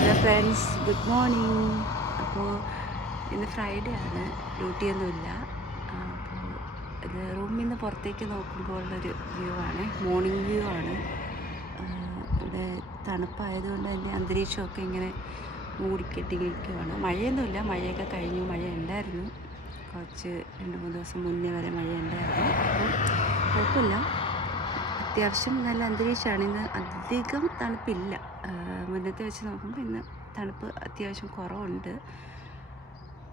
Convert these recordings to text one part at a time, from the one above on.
Hello friends, good morning. അപ്പോൾ ഇന്ന് Friday ആണ്, ഡ്യൂട്ടിയൊന്നുമില്ല. അപ്പോൾ ഇത് റൂമിൽ നിന്ന് പുറത്തേക്ക് നോക്കുമ്പോഴുള്ളൊരു വ്യൂ ആണ്, മോർണിംഗ് വ്യൂ ആണ്. ഇവിടെ തണുപ്പായതുകൊണ്ട് തന്നെ അന്തരീക്ഷമൊക്കെ ഇങ്ങനെ മൂടിക്കെട്ടി നിൽക്കുകയാണ്. മഴയൊന്നുമില്ല, മഴയൊക്കെ കഴിഞ്ഞു. മഴ ഉണ്ടായിരുന്നു, കുറച്ച് 2-3 ദിവസം മുന്നേ വരെ മഴ ഉണ്ടായിരുന്നു. അപ്പം കുഴപ്പമില്ല, അത്യാവശ്യം നല്ല അന്തരീക്ഷമാണ്. ഇന്ന് അധികം തണുപ്പില്ല, മുന്നത്തെ വെച്ച് നോക്കുമ്പോൾ ഇന്ന് തണുപ്പ് അത്യാവശ്യം കുറവുണ്ട്.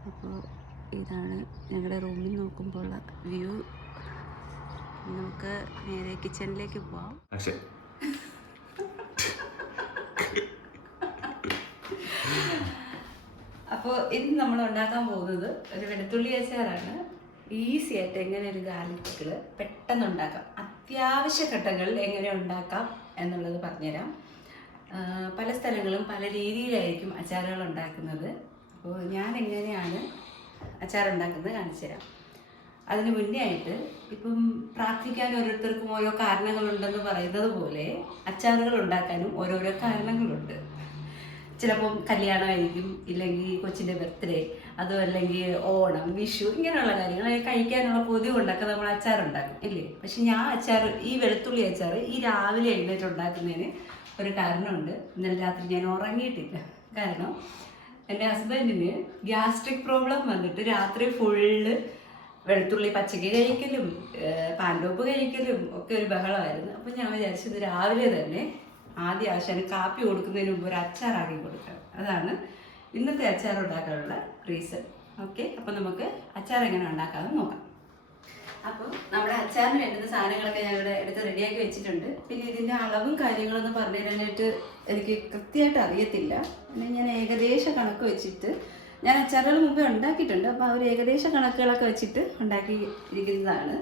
അപ്പോൾ ഇതാണ് ഞങ്ങളുടെ റൂമിൽ നോക്കുമ്പോൾ ഉള്ള വ്യൂ. നമുക്ക് നേരെ കിച്ചണിലേക്ക് പോവാം. അപ്പോൾ ഇന്ന് നമ്മൾ ഉണ്ടാക്കാൻ പോകുന്നത് ഒരു വെളുത്തുള്ളി അച്ചാറാണ്. ഈസി ആയിട്ട് എങ്ങനെ ഒരു ഗാർലിക് പിക്കിൾ പെട്ടെന്ന് ഉണ്ടാക്കാം, അത്യാവശ്യ ഘട്ടങ്ങളിൽ എങ്ങനെ ഉണ്ടാക്കാം എന്നുള്ളത് പറഞ്ഞുതരാം. പല സ്ഥലങ്ങളും പല രീതിയിലായിരിക്കും അച്ചാറുകൾ ഉണ്ടാക്കുന്നത്. അപ്പോൾ ഞാൻ എങ്ങനെയാണ് അച്ചാർ ഉണ്ടാക്കുന്നത് കാണിച്ചു തരാം. അതിന് മുന്നേ ആയിട്ട് ഇപ്പം പ്രാർത്ഥിക്കാൻ ഓരോരുത്തർക്കും ഓരോ കാരണങ്ങളുണ്ടെന്ന് പറയുന്നത് പോലെ അച്ചാറുകൾ ഉണ്ടാക്കാനും ഓരോരോ കാരണങ്ങളുണ്ട്. ചിലപ്പം കല്യാണമായിരിക്കും, ഇല്ലെങ്കിൽ കൊച്ചിൻ്റെ ബർത്ത്ഡേ, അതും അല്ലെങ്കിൽ ഓണം, വിഷു, ഇങ്ങനെയുള്ള കാര്യങ്ങൾ കഴിക്കാനുള്ള കൊതി കൊണ്ടൊക്കെ നമ്മൾ അച്ചാറുണ്ടാക്കും ഇല്ലേ. പക്ഷെ ഞാൻ ഈ വെളുത്തുള്ളി അച്ചാർ ഈ രാവിലെ എഴുന്നേറ്റ് ഉണ്ടാക്കുന്നതിന് ഒരു കാരണമുണ്ട്. ഇന്നലെ രാത്രി ഞാൻ ഉറങ്ങിയിട്ടില്ല. കാരണം എൻ്റെ ഹസ്ബൻഡിന് ഗ്യാസ്ട്രിക് പ്രോബ്ലം വന്നിട്ട് രാത്രി ഫുള്ള് വെളുത്തുള്ളി പച്ചക്ക് കഴിക്കലും പാൻഡോപ്പ് കഴിക്കലും ഒക്കെ ഒരു ബഹളമായിരുന്നു. അപ്പം ഞാൻ വിചാരിച്ചത് രാവിലെ തന്നെ ആദ്യം ആശാന് കാപ്പി കൊടുക്കുന്നതിന് മുമ്പ് ഒരു അച്ചാറാക്കി കൊടുക്കണം. അതാണ് ഇന്നത്തെ അച്ചാർ ഉണ്ടാക്കാനുള്ള റീസൺ. ഓക്കെ, അപ്പം നമുക്ക് അച്ചാർ എങ്ങനെ ഉണ്ടാക്കാമെന്ന് നോക്കാം. അപ്പം നമ്മുടെ അച്ചാറിന് വേണ്ടുന്ന സാധനങ്ങളൊക്കെ ഞാൻ ഇവിടെ എടുത്ത് റെഡിയാക്കി വെച്ചിട്ടുണ്ട്. പിന്നെ ഇതിൻ്റെ അളവും കാര്യങ്ങളൊന്നും പറഞ്ഞു തരാനായിട്ട് എനിക്ക് കൃത്യമായിട്ട് അറിയത്തില്ല. പിന്നെ ഞാൻ ഏകദേശ കണക്ക് വെച്ചിട്ട്, ഞാൻ അച്ചാറുകൾ മുമ്പേ ഉണ്ടാക്കിയിട്ടുണ്ട്. അപ്പോൾ ആ ഒരു ഏകദേശ കണക്കുകളൊക്കെ വെച്ചിട്ട് ഉണ്ടാക്കി ഇരിക്കുന്നതാണ്.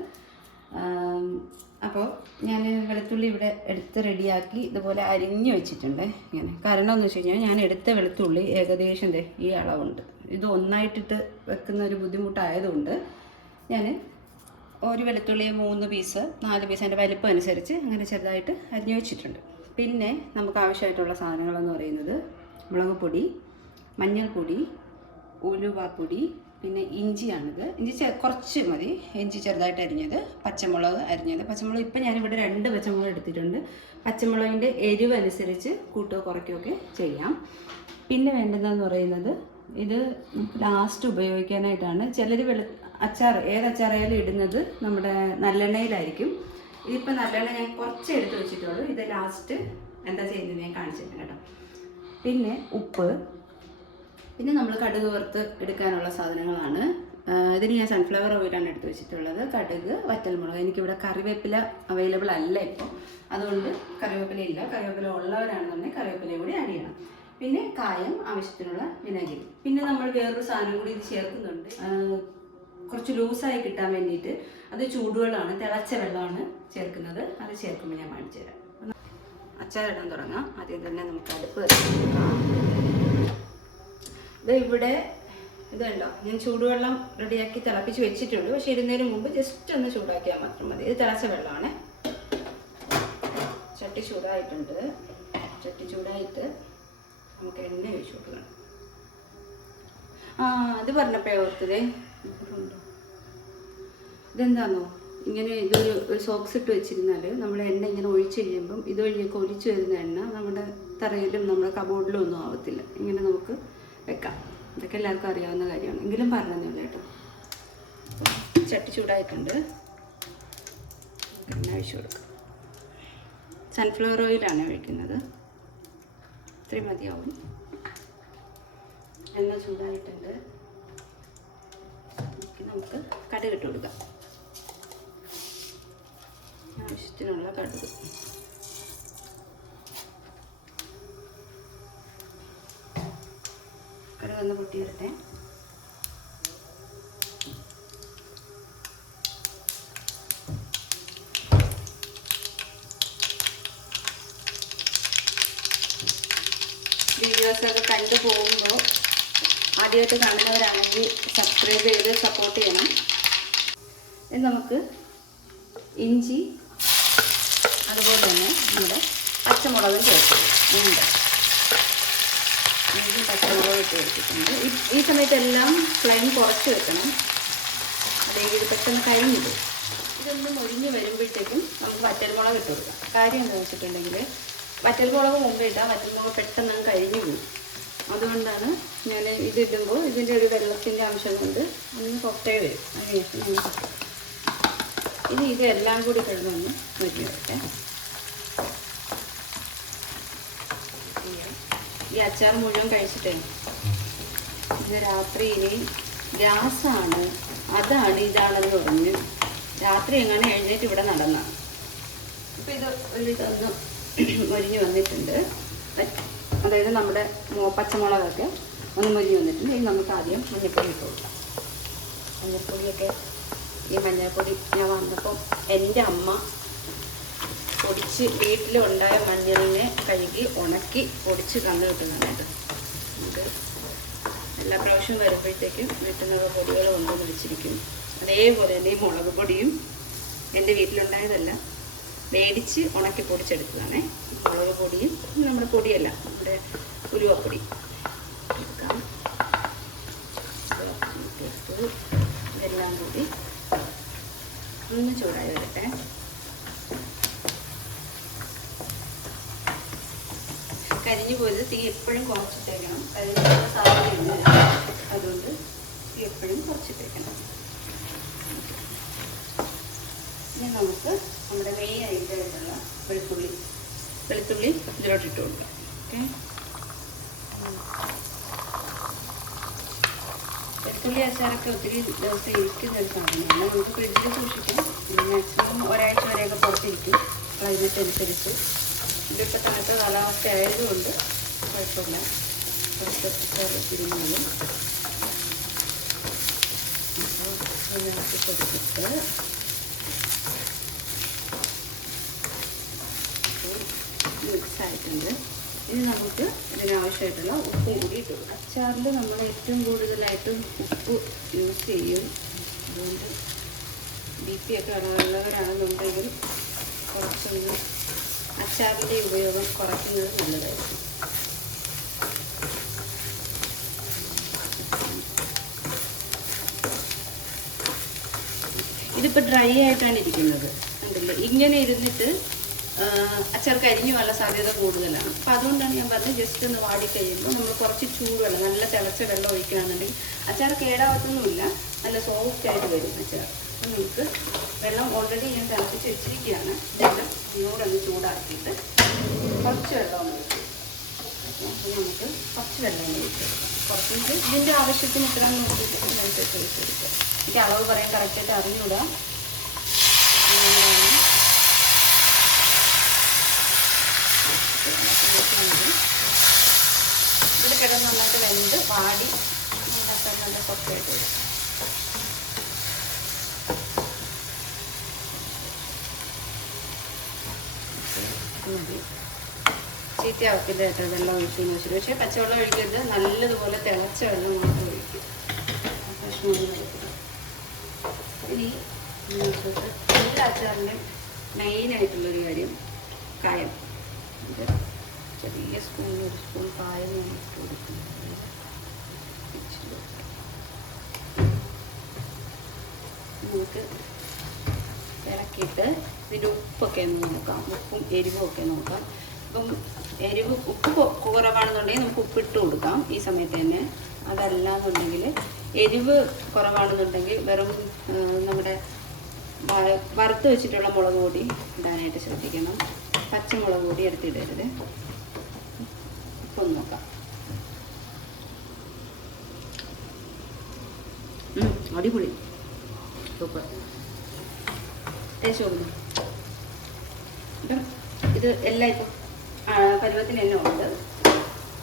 അപ്പോൾ ഞാൻ വെളുത്തുള്ളി ഇവിടെ എടുത്ത് റെഡിയാക്കി ഇതുപോലെ അരിഞ്ഞു വെച്ചിട്ടുണ്ട് ഇങ്ങനെ. കാരണം എന്ന് വെച്ച് കഴിഞ്ഞാൽ ഞാൻ എടുത്ത വെളുത്തുള്ളി ഏകദേശം ഈ അളവുണ്ട്. ഇത് ഒന്നായിട്ടിട്ട് വെക്കുന്ന ഒരു ബുദ്ധിമുട്ടായതുകൊണ്ട് ഞാൻ ഒരു വെളുത്തുള്ളി 3 പീസ് 4 പീസ് അതിൻ്റെ വലിപ്പം അനുസരിച്ച് അങ്ങനെ ചെറുതായിട്ട് അരിഞ്ഞു വെച്ചിട്ടുണ്ട്. പിന്നെ നമുക്ക് ആവശ്യമായിട്ടുള്ള സാധനങ്ങളെന്ന് പറയുന്നത് മുളക് പൊടി, മഞ്ഞൾപ്പൊടി, ഉലുവാപ്പൊടി, പിന്നെ ഇഞ്ചിയാണിത്. ഇഞ്ചി കുറച്ച് മതി, ഇഞ്ചി ചെറുതായിട്ട് അരിഞ്ഞത്, പച്ചമുളക് അരിഞ്ഞത്. പച്ചമുളക് ഇപ്പം ഞാനിവിടെ 2 പച്ചമുളക് എടുത്തിട്ടുണ്ട്. പച്ചമുളകിൻ്റെ എരിവ് അനുസരിച്ച് കൂട്ടുകയോ കുറയ്ക്കുകയൊക്കെ ചെയ്യാം. പിന്നെ വേണ്ടതെന്ന് പറയുന്നത്, ഇത് ലാസ്റ്റ് ഉപയോഗിക്കാനായിട്ടാണ്. ചിലർ ഏത് അച്ചാറായാലും ഇടുന്നത് നമ്മുടെ നല്ലെണ്ണയിലായിരിക്കും. ഇതിപ്പോൾ നല്ലെണ്ണ ഞാൻ കുറച്ച് എടുത്ത് വെച്ചിട്ടുള്ളൂ. ഇത് ലാസ്റ്റ് എന്താ ചെയ്യുന്നത് ഞാൻ കാണിച്ചിട്ടുണ്ട് കേട്ടോ. പിന്നെ ഉപ്പ്, പിന്നെ നമ്മൾ കടുക് വറുത്ത് എടുക്കാനുള്ള സാധനങ്ങളാണ്. ഇതിന് ഞാൻ സൺഫ്ലവർ ഓയിലാണ് എടുത്ത് വെച്ചിട്ടുള്ളത്. കടുക്, വറ്റൽമുളക്. എനിക്കിവിടെ കറിവേപ്പില അവൈലബിൾ അല്ല ഇപ്പോൾ, അതുകൊണ്ട് കറിവേപ്പില ഇല്ല. കറിവേപ്പില ഉള്ളവരാണെന്നുണ്ടെങ്കിൽ കറിവേപ്പിലയും കൂടി ആഡ് ചെയ്യണം. പിന്നെ കായം, ആവശ്യത്തിനുള്ള വിനാഗിരി. പിന്നെ നമ്മൾ വേറൊരു സാധനം കൂടി ഇത് ചേർക്കുന്നുണ്ട്, കുറച്ച് ലൂസായി കിട്ടാൻ വേണ്ടിയിട്ട്. അത് ചൂടുവെള്ളമാണ്, തിളച്ച വെള്ളമാണ് ചേർക്കുന്നത്. അത് ചേർക്കുമ്പോൾ ഞാൻ കാണിച്ചു തരാം. അച്ചാറിടാൻ തുടങ്ങാം. ആദ്യം തന്നെ നമുക്ക് അടുപ്പ് വെച്ചിട്ടുണ്ടാക്കാം. ഇത് ഇവിടെ ഇതുണ്ടോ, ഞാൻ ചൂടുവെള്ളം റെഡിയാക്കി തിളപ്പിച്ച് വെച്ചിട്ടുണ്ട്. പക്ഷെ ഇടുന്നതിന് മുമ്പ് ജസ്റ്റ് ഒന്ന് ചൂടാക്കിയാൽ മാത്രം മതി. ഇത് തിളച്ച വെള്ളമാണ്. ചട്ടി ചൂടായിട്ടുണ്ട്. ചട്ടി ചൂടായിട്ട് നമുക്ക് എണ്ണ ഒഴിച്ചു കൊടുക്കണം. അത് പറഞ്ഞപ്പോഴേ ഓർത്തതേ, ഇതെന്താണോ ഇങ്ങനെ ഒരു സോക്സ് ഇട്ട് വെച്ചിരുന്നാൽ നമ്മൾ എണ്ണ ഇങ്ങനെ ഒഴിച്ച് കഴിയുമ്പം ഇതുവഴിയൊക്കെ ഒലിച്ചു വരുന്ന എണ്ണ നമ്മുടെ തറയിലും നമ്മുടെ കബോർഡിലും ഒന്നും ആവത്തില്ല. ഇങ്ങനെ നമുക്ക് വെക്കാം. ഇതൊക്കെ എല്ലാവർക്കും അറിയാവുന്ന കാര്യമാണ്, എങ്കിലും പറഞ്ഞൊന്നുമില്ല കേട്ടോ. ചട്ടി ചൂടായിട്ടുണ്ട്. എണ്ണ ഒഴിച്ചു കൊടുക്കാം. സൺഫ്ലവർ ഓയിലാണ് ഒഴിക്കുന്നത്. ഇത്രയും മതിയാവും. എണ്ണ ചൂടായിട്ടുണ്ട്. നമുക്ക് കടുക് ഇട്ട് കൊടുക്കാം. ആവശ്യത്തിനുള്ള കടുക്. കടുക് ഒന്ന് പൊട്ടിയിടട്ടെ. വീഡിയോസൊക്കെ കണ്ടു പോകുമ്പോൾ ആദ്യമായിട്ട് കാണുന്നവരാണെങ്കിൽ സബ്സ്ക്രൈബ് ചെയ്ത് സപ്പോർട്ട് ചെയ്യണം. നമുക്ക് ഇഞ്ചി, അതുപോലെ തന്നെ നമ്മുടെ പച്ചമുളകും ചേർക്കും. ഇട്ട് കൊടുത്തിട്ടുണ്ട്. ഈ സമയത്തെല്ലാം ഫ്ലെയിം കുറച്ച് വെക്കണം, അല്ലെങ്കിൽ ഇത് പെട്ടെന്ന് കരിഞ്ഞിട്ട്. ഇതൊന്ന് മൊരിഞ്ഞ് വരുമ്പോഴത്തേക്കും നമുക്ക് വറ്റൽമുളക് ഇട്ട് കൊടുക്കാം. കാര്യം എന്താണെന്ന് വെച്ചിട്ടുണ്ടെങ്കിൽ വറ്റൽമുളക് മുമ്പ് ഇട്ടാൽ വറ്റൽമുളക് പെട്ടെന്ന് കരിഞ്ഞു പോകും. അതുകൊണ്ടാണ് ഞാൻ ഇതിടുമ്പോൾ ഇതിൻ്റെ ഒരു വെള്ളത്തിൻ്റെ അംശം കൊണ്ട് ഒന്ന് സോഫ്റ്റായി വരും. അതിനുശേഷം നമുക്ക് ഇതെല്ലാം കൂടി കിടന്നൊന്ന് മൊരിഞ്ഞ് വരട്ടെ. ഈ അച്ചാർ മുഴുവൻ കഴിച്ചിട്ടേ ഇന്ന് രാത്രി ഇനി ഗ്യാസാണ് അതാണ് ഇതാണെന്ന് പറഞ്ഞ് രാത്രി എങ്ങനെ എഴുന്നേറ്റ് ഇവിടെ നടന്നാണ്. ഇപ്പം ഇതൊന്ന് മൊരിഞ്ഞ് വന്നിട്ടുണ്ട്. അതായത് നമ്മുടെ പച്ചമുളകൊക്കെ ഒന്ന് മൊരിഞ്ഞ് വന്നിട്ടുണ്ട്. ഇനി നമുക്ക് ആദ്യം മഞ്ഞൾപ്പൊടി ഇട്ട് കൊടുക്കാം. മഞ്ഞൾപ്പൊടിയൊക്കെ ഈ മഞ്ഞൾപ്പൊടി ഞാൻ വന്നപ്പോൾ എൻ്റെ അമ്മ പൊടിച്ച് വീട്ടിലുണ്ടായ മഞ്ഞളിനെ കഴുകി ഉണക്കി പൊടിച്ച് കണ്ണ് കിട്ടുന്നതായിട്ട് നമുക്ക് എല്ലാ പ്രാവശ്യവും വരുമ്പോഴത്തേക്കും വീട്ടിൽ നിന്നൊക്കെ പൊടികൾ കൊണ്ടുവന്ന് വെച്ചിരിക്കും. അതേപോലെ തന്നെ ഈ മുളക് പൊടിയും എൻ്റെ വീട്ടിലുണ്ടായതല്ല, മേടിച്ച് ഉണക്കി പൊടിച്ചെടുത്തതാണേ. മുളക് പൊടിയും നമ്മുടെ പൊടിയല്ല, നമ്മുടെ ഉലുവപ്പൊടി എടുക്കാം. ഇതെല്ലാം കൂടി ഒന്ന് ചൂടായി വരട്ടെ. കരിഞ്ഞു പോയത് തീ എപ്പോഴും കുറച്ചിട്ടേക്കണം, കരിഞ്ഞ സാധ്യതയുണ്ട്. അതുകൊണ്ട് തീ എപ്പോഴും കുറച്ചിട്ടേക്കണം. ഇനി നമുക്ക് നമ്മുടെ മെയിൻ ആയിട്ടുള്ള വെളുത്തുള്ളി ഇതിലോട്ട് ഇട്ട് കൊടുക്കാം. ഓക്കെ, വെളുത്തുള്ളി അച്ചാറൊക്കെ ഒത്തിരി ദിവസം ഇരിക്കുന്ന ഒരു സാധനമാണ്. നമുക്ക് ഫ്രിഡ്ജിൽ സൂക്ഷിക്കാം. മാക്സിമം ഒരാഴ്ച വരെയൊക്കെ പുറത്തിരിക്കും ക്ലൈമറ്റ് അനുസരിച്ച്. ഇതിപ്പോൾ തണുത്ത കാലാവസ്ഥ ആയതുകൊണ്ട് കുഴപ്പമില്ല, കുറച്ച് തിരുമുളകും കൊടുത്തിട്ട് മിക്സ് ആയിട്ടുണ്ട്. ഇനി നമുക്ക് ഇതിനാവശ്യമായിട്ടുള്ള ഉപ്പും കൂടി ഇട്ടു. അച്ചാറിൽ നമ്മൾ ഏറ്റവും കൂടുതലായിട്ടും ഉപ്പ് യൂസ് ചെയ്യും. അതുകൊണ്ട് BP ഒക്കെ ഉള്ളവരാണെന്നുണ്ടെങ്കിൽ കുറച്ചൊന്ന് അച്ചാറിൻ്റെ ഉപയോഗം കുറയ്ക്കുന്നത് നല്ലതായിരിക്കും. ഇതിപ്പോൾ ഡ്രൈ ആയിട്ടാണ് ഇരിക്കുന്നത്, കണ്ടില്ലേ? ഇങ്ങനെ ഇരുന്നിട്ട് അച്ചാർ കരിഞ്ഞു വല്ല സാധ്യത കൂടുതലാണ്. അപ്പം അതുകൊണ്ടാണ് ഞാൻ പറഞ്ഞത് ജസ്റ്റ് ഒന്ന് വാടി കഴിയുമ്പോൾ നമ്മൾ കുറച്ച് ചൂടുവെള്ളം, നല്ല തിളച്ച വെള്ളം ഒഴിക്കുകയാണെന്നുണ്ടെങ്കിൽ അച്ചാർ കേടാവത്തൊന്നുമില്ല, നല്ല സോഫ്റ്റ് ആയിട്ട് വരും അച്ചാർ. അപ്പം നമുക്ക് വെള്ളം ഓൾറെഡി ഞാൻ തിളപ്പിച്ച് വെച്ചിരിക്കുകയാണ്. ഇതെല്ലാം ഒന്നുകൂടെ ചൂടാക്കിയിട്ട് കുറച്ച് വെള്ളം ഒഴിക്കും. അപ്പോൾ നമുക്ക് കുറച്ച് വെള്ളം ഒഴിക്കും. കുറച്ചിട്ട് ഇതിൻ്റെ ആവശ്യത്തിന് ഇത്ര നോക്കിയിട്ട് ഇതിനനുസരിച്ച് ഒഴിച്ച് കൊടുക്കുക. എനിക്ക് അളവ് പറയാൻ കറക്റ്റായിട്ട് അറിഞ്ഞൂടാ. ഇതിൽ കിടന്ന് നന്നായിട്ട് വെന്ത് വാടി നല്ല സോഫ്റ്റായിട്ട് വരും. ചീത്തയാക്കില്ലായിട്ട് വെള്ളം ഒഴിച്ചെന്ന് വെച്ചിട്ട്, പക്ഷേ പച്ചവെള്ളം ഒഴിക്കരുത്, നല്ലതുപോലെ തിളച്ച വെള്ളം മാത്രം ഒഴിക്കും. ഇനി എല്ലാ അച്ചാറിൻ്റെ മെയിനായിട്ടുള്ളൊരു കാര്യം കായം. ഇത് ചെറിയ സ്പൂൺ, ഒരു സ്പൂൺ കായം നമുക്ക് കൊടുക്കും. നമുക്ക് ഇറക്കിയിട്ട് ഇതിൻ്റെ ഉപ്പൊക്കെ ഒന്ന് നോക്കാം, ഉപ്പും എരിവും ഒക്കെ നോക്കാം. ഇപ്പം ഉപ്പ് കുറവാണെന്നുണ്ടെങ്കിൽ നമുക്ക് ഉപ്പിട്ട് കൊടുക്കാം ഈ സമയത്ത് തന്നെ. അതല്ല എന്നുണ്ടെങ്കിൽ എരിവ് കുറവാണെന്നുണ്ടെങ്കിൽ വെറും നമ്മുടെ വറുത്ത് വെച്ചിട്ടുള്ള മുളക് പൊടി ഇടാനായിട്ട് ശ്രദ്ധിക്കണം. പച്ചമുളക് പൊടി എടുത്തിടരുത്. ഇപ്പം ഒന്ന് നോക്കാം. അടിപൊളി, സൂപ്പർ ടേസ്റ്റ് തോന്നുന്നു. അപ്പം ഇത് എല്ലാം ഇപ്പം പരുവത്തിന് തന്നെ ഉണ്ട്.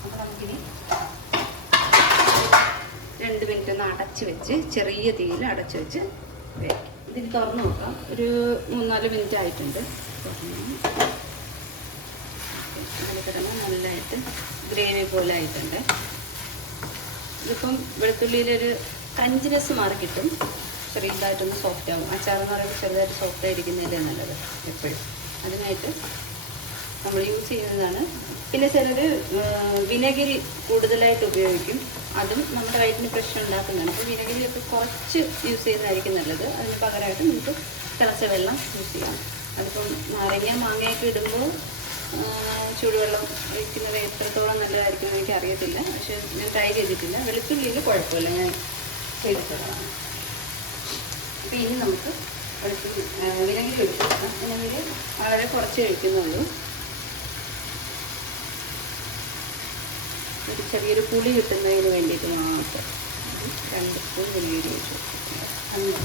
അപ്പം നമുക്കിനി 2 മിനിറ്റ് ഒന്ന് അടച്ച് വെച്ച്, ചെറിയ തീയിൽ അടച്ച് വെച്ച് വേവിക്കാം. ഇതിന് തുറന്ന് നോക്കാം. ഒരു 3-4 മിനിറ്റ് ആയിട്ടുണ്ട്. കിടന്ന് നല്ലതായിട്ട് ഗ്രേവി പോലെ ആയിട്ടുണ്ട്. ഇതിപ്പം വെളുത്തുള്ളിയിലൊരു കഞ്ചിനെസ് മാറി കിട്ടും. ചെറുതായിട്ടൊന്ന് സോഫ്റ്റ് ആകും. അച്ചാറെന്ന് പറയുമ്പോൾ ചെറുതായിട്ട് സോഫ്റ്റ് ആയിരിക്കുന്നതല്ലേ നല്ലത് എപ്പോഴും. അതിനായിട്ട് നമ്മൾ യൂസ് ചെയ്യുന്നതാണ്. പിന്നെ ചിലർ വിനെഗിരി കൂടുതലായിട്ട് ഉപയോഗിക്കും. അതും നമ്മുടെ വയറ്റിന് പ്രശ്നം ഉണ്ടാക്കുന്നതാണ്. അപ്പോൾ വിനെഗിരിയൊക്കെ കുറച്ച് യൂസ് ചെയ്യുന്നതായിരിക്കും നല്ലത്. അതിന് പകരമായിട്ട് നമുക്ക് തിളച്ച വെള്ളം യൂസ് ചെയ്യാം. അതിപ്പം നാരങ്ങ മാങ്ങയൊക്കെ ഇടുമ്പോൾ ചൂടുവെള്ളം ഒഴിക്കുന്നത് എത്രത്തോളം നല്ലതായിരിക്കും എന്ന് എനിക്ക് അറിയത്തില്ല. പക്ഷേ ഞാൻ ട്രൈ ചെയ്തിട്ടില്ല. വെളുത്തുള്ളിയിൽ കുഴപ്പമില്ല, ഞാൻ ചെയ്തിട്ടുള്ളതാണ്. അപ്പോൾ ഇനി നമുക്ക് വിനെഗിരി ഒഴിച്ചു കൊടുക്കാം. വിനെഗിരി വളരെ കുറച്ച് ഒഴിക്കുന്നുള്ളൂ. ഒരു ചെറിയൊരു പുളി കിട്ടുന്നതിന് വേണ്ടിയിട്ട് മാത്രം 2 സ്പൂൺ വിനെഗിരി ഒഴിച്ചു കൊടുക്കുക.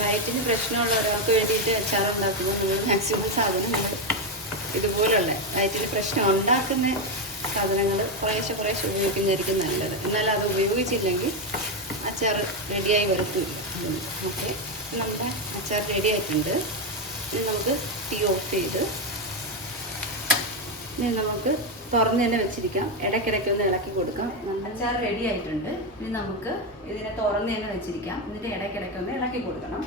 വയറ്റിന് പ്രശ്നമുള്ള ഒരാൾക്ക് വേണ്ടിയിട്ട് അച്ചാർ ഉണ്ടാക്കുമ്പോൾ നിങ്ങൾ മാക്സിമം സാധനങ്ങൾ ഇതുപോലുള്ള വയറ്റിന് പ്രശ്നം ഉണ്ടാക്കുന്ന സാധനങ്ങൾ കുറേശ്ശെ ഉപയോഗിക്കുന്നതായിരിക്കും നല്ലത്. എന്നാൽ അത് ഉപയോഗിച്ചില്ലെങ്കിൽ അച്ചാർ റെഡിയായി വരത്തില്ല. ഓക്കെ, നമ്മുടെ അച്ചാർ റെഡി ആയിട്ടുണ്ട്. ഇനി നമുക്ക് തീ ഓഫ് ചെയ്ത് ഇനി നമുക്ക് തുറന്ന് തന്നെ വെച്ചിരിക്കാം. ഇടയ്ക്കിടയ്ക്കൊന്ന് ഇളക്കി കൊടുക്കാം. അച്ചാർ റെഡി ആയിട്ടുണ്ട്. ഇനി നമുക്ക് ഇതിനെ തുറന്ന് തന്നെ വെച്ചിരിക്കാം. എന്നിട്ട് ഇടയ്ക്കിടയ്ക്കൊന്ന് ഇളക്കി കൊടുക്കണം.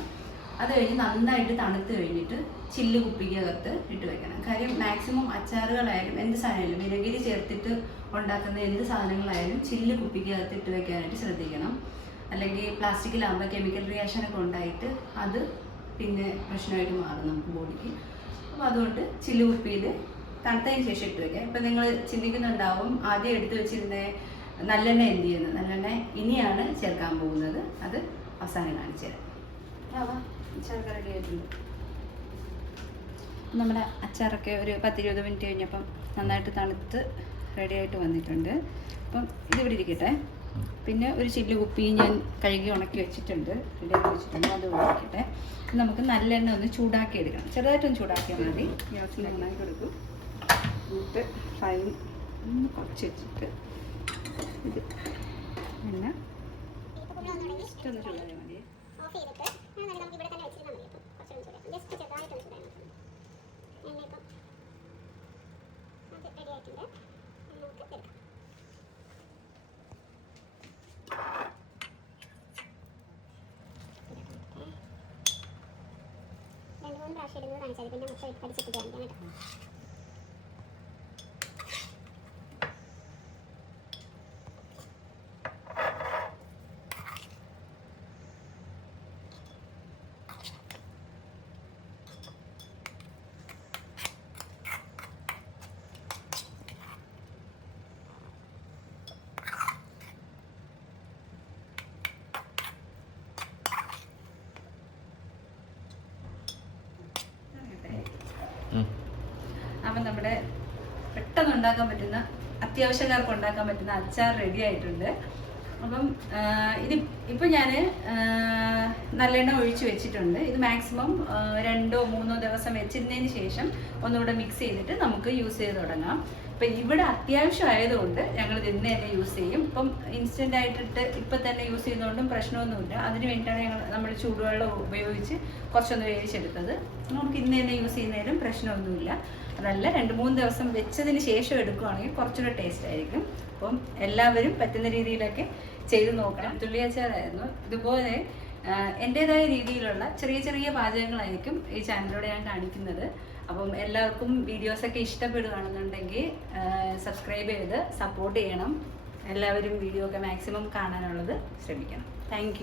അത് കഴിഞ്ഞ് നന്നായിട്ട് തണുത്ത് കഴിഞ്ഞിട്ട് ചില്ല് കുപ്പിക്കകത്ത് ഇട്ട് വെക്കണം. കാര്യം മാക്സിമം അച്ചാറുകളായാലും എന്ത് സാധനമായാലും വിനെഗിരി ചേർത്തിട്ട് ഉണ്ടാക്കുന്ന എന്ത് സാധനങ്ങളായാലും ചില്ല് കുപ്പിക്കകത്ത് ഇട്ട് വെക്കാനായിട്ട് ശ്രദ്ധിക്കണം. അല്ലെങ്കിൽ പ്ലാസ്റ്റിക്കിലാകുമ്പോൾ കെമിക്കൽ റിയാക്ഷനൊക്കെ ഉണ്ടായിട്ട് അത് പിന്നെ പ്രശ്നമായിട്ട് മാറും നമുക്ക് ബോഡിക്ക്. അപ്പോൾ അതുകൊണ്ട് ചില്ല് കുപ്പിയിൽ തണുത്തതിന് ശേഷം ഇട്ട് വയ്ക്കാം. ഇപ്പം നിങ്ങൾ ചിന്തിക്കുന്നുണ്ടാവും ആദ്യം എടുത്ത് വെച്ചിരുന്ന നല്ലെണ്ണ എന്ത് ചെയ്യുന്നത്. നല്ലെണ്ണ ഇനിയാണ് ചേർക്കാൻ പോകുന്നത്. അത് അവസാനം കാണിച്ചു തരാം. അച്ചാറൊക്കെ റെഡി ആയിട്ടുണ്ട്. നമ്മുടെ അച്ചാറൊക്കെ ഒരു 10-20 മിനിറ്റ് കഴിഞ്ഞപ്പം നന്നായിട്ട് തണുത്ത് റെഡി ആയിട്ട് വന്നിട്ടുണ്ട്. അപ്പം ഇതിവിടെ ഇരിക്കട്ടെ. പിന്നെ ഒരു ചില്ല് കുപ്പി ഞാൻ കഴുകി ഉണക്കി വെച്ചിട്ടുണ്ട്, റെഡിയാക്കി വെച്ചിട്ടുണ്ട്. അത് ഒഴിക്കട്ടെ. നമുക്ക് നല്ലെണ്ണ ഒന്ന് ചൂടാക്കി എടുക്കണം. ചെറുതായിട്ടൊന്ന് ചൂടാക്കിയാൽ മതി. ഗ്യാസിൽ നന്നായി കൊടുക്കും. എന്നിട്ട് ഫ്രൈം ഒന്ന് കുറച്ച് വെച്ചിട്ട് ഇത് എണ്ണ ജസ്റ്റ് ഒന്ന് ചൂടായാൽ മതി. പ്രാവശ്യം ഇടുന്നത് കാണിച്ചാൽ പിന്നെ മൊത്തം അടിച്ചിട്ട് കാണിക്കാം കേട്ടോ. അപ്പം നമ്മുടെ പെട്ടെന്ന് ഉണ്ടാക്കാൻ പറ്റുന്ന, അത്യാവശ്യക്കാർക്ക് ഉണ്ടാക്കാൻ പറ്റുന്ന അച്ചാർ റെഡി ആയിട്ടുണ്ട്. അപ്പം ഇപ്പം ഞാൻ നല്ലെണ്ണ ഒഴിച്ച് വെച്ചിട്ടുണ്ട്. ഇത് മാക്സിമം 2-3 ദിവസം വെച്ചിരുന്നതിന് ശേഷം ഒന്നുകൂടെ മിക്സ് ചെയ്തിട്ട് നമുക്ക് യൂസ് ചെയ്ത് തുടങ്ങാം. അപ്പം ഇവിടെ അത്യാവശ്യം ആയതുകൊണ്ട് ഞങ്ങൾ ഇന്ന് തന്നെ യൂസ് ചെയ്യും. ഇപ്പം ഇൻസ്റ്റൻ്റ് ആയിട്ടിട്ട് ഇപ്പം തന്നെ യൂസ് ചെയ്യുന്നതുകൊണ്ടും പ്രശ്നമൊന്നുമില്ല. അതിന് വേണ്ടിയിട്ടാണ് നമ്മൾ ചൂടുവെള്ളം ഉപയോഗിച്ച് കുറച്ചൊന്ന് വേവിച്ചെടുത്തത്. നമുക്ക് ഇന്ന് തന്നെ യൂസ് ചെയ്യുന്നതിലും പ്രശ്നമൊന്നുമില്ല. അതല്ല 2-3 ദിവസം വെച്ചതിന് ശേഷം എടുക്കുകയാണെങ്കിൽ കുറച്ചുകൂടെ ടേസ്റ്റ് ആയിരിക്കും. അപ്പം എല്ലാവരും പറ്റുന്ന രീതിയിലൊക്കെ ചെയ്ത് നോക്കണം. തുള്ളി അച്ചാറായിരുന്നു. ഇതുപോലെ എൻ്റേതായ രീതിയിലുള്ള ചെറിയ ചെറിയ പാചകങ്ങളായിരിക്കും ഈ ചാനലിലൂടെ ഞാൻ കാണിക്കുന്നത്. അപ്പം എല്ലാവർക്കും വീഡിയോസൊക്കെ ഇഷ്ടപ്പെടുകയാണെന്നുണ്ടെങ്കിൽ സബ്സ്ക്രൈബ് ചെയ്ത് സപ്പോർട്ട് ചെയ്യണം. എല്ലാവരും വീഡിയോ ഒക്കെ മാക്സിമം കാണാനുള്ളത് ശ്രമിക്കണം. താങ്ക്